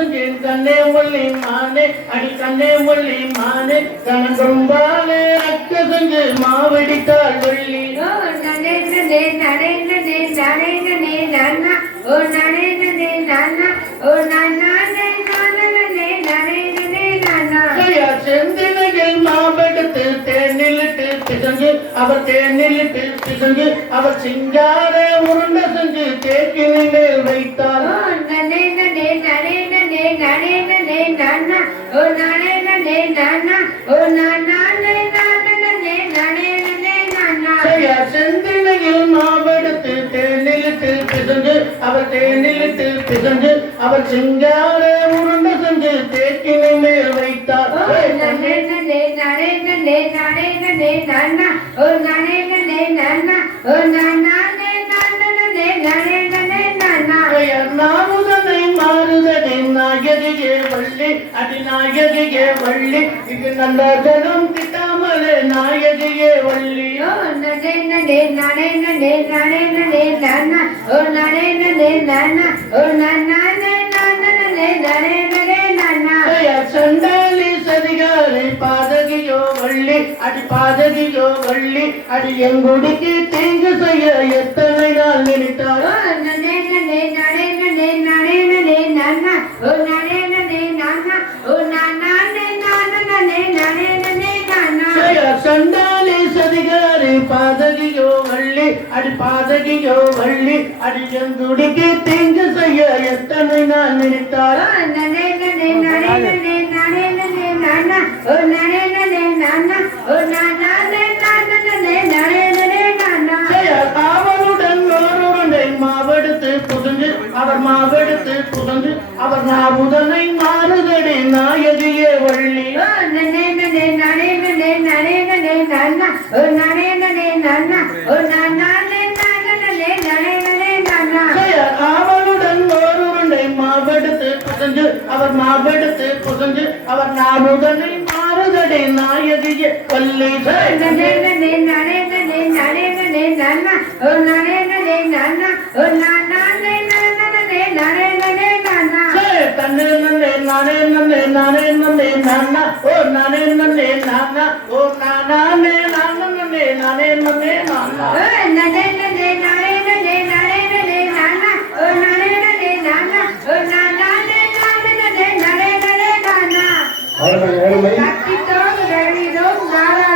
செஞ்சேன் கண்ணே முள்ளி மானே அடி கண்ணே முள்ளி மானே கணங்கொம்பாலே அக்க செஞ்சு மாவடித்தாள் வெள்ளி நனே நனே நனே நனே நனே நனே நன்னா ஓ நனே நனே நன்னா ஓ நன்னா நனே நனே நனே நனே நன்னா செந்தினையில் மாவெடுத்து தேனிலிட்டு பிசங்கு அவர் தேனிலிட்டு பிசங்கு அவர் சிங்கார உருண்டை செஞ்சு தேக்கினி மேல் வைத்தார் நனே நனே நனே நனே நனே நனே நன்னா ஓ நனே நனே நன்னா ஓ நன்னா நனே நனே நனே நனே நன்னா செந்தினையில் மாவெடுத்து தேனிலிட்டு பிசங்கு அவர் தேனிலிட்டு பிசங்கு அவர் சிங்கார உருண்டை செஞ்சு தேக்கினி மேல் வைத்தார் நனே நனே நனே நனே நனே நனே நன்னா ஓ நனே நனே நன்னா ஓ நன்னா நனே நனே நனே நனே நன்னா நாமுதனை மாறுதடி நாயகியே வள்ளி அடி நாயகியே வள்ளி இது நல்ல ஜனம் திட்டாமலே நாயகியே வள்ளி நனே நனே நனே நனே நனே நனே நன்னா ஓ நனே நனே நன்னா ஓ நன்னா நனே நனே நனே நனே நன்னா சண்டாளி சதிகாரி பாதகியோ வள்ளி அடி பாதகியோ வள்ளி அடி எங்குடிக்கு தீங்கு செய்ய எத்தனை நாள் நினைத்தாரோ நனே நனே நனே நனே நனே நனே நன்னா ஓ நனே நனே நன்னா ஓ நன்னா நனே நனே நனே நன்னா சண்டாளி சதிகாரி பாதகியோ வள்ளி அடி பாதகியோ வள்ளி அடி எங்குடிக்கு தீங்கு செய்ய எத்தனை நாள் நினைத்தாரோ நனே நனே நனே நனே நனே நனே நன்னா ஓ நனே நனே நன்னா ஓ நன்னா நனே நனே நனே நன்னா அவருடன் ஒருவனை மாவெடுத்து புதுஞ்சு அவர் மாவெடுத்து புதஞ்சு அவர் நாவுதனை மாறுதடி நாயகியே வள்ளி நனே நனே நனே நனே நனே நனே நன்னா ஓ நனே நனே நன்னா ஓ நன்னா நனே நனே நனே நன்னா அவளுடன் ஒருவனை மாவெடுத்து புதஞ்சு அவர் மாவெடுத்து புதஞ்சு அவர் நாவுதனை மாறுதடி நாயகியே வள்ளி நனே நனே நனே நனே நனே நனே நன்னா ஓ நனே நனே நன்னா ஓ நன்னா நனே நனே நனே நன்னா தன்னே நன்னே நானே நன்னே நானே நன்னே நானா ஓ நானே நன்னே நானா ஓ நானே நானே நானே நன்னே நானா நனே நனே நனே நனே நனே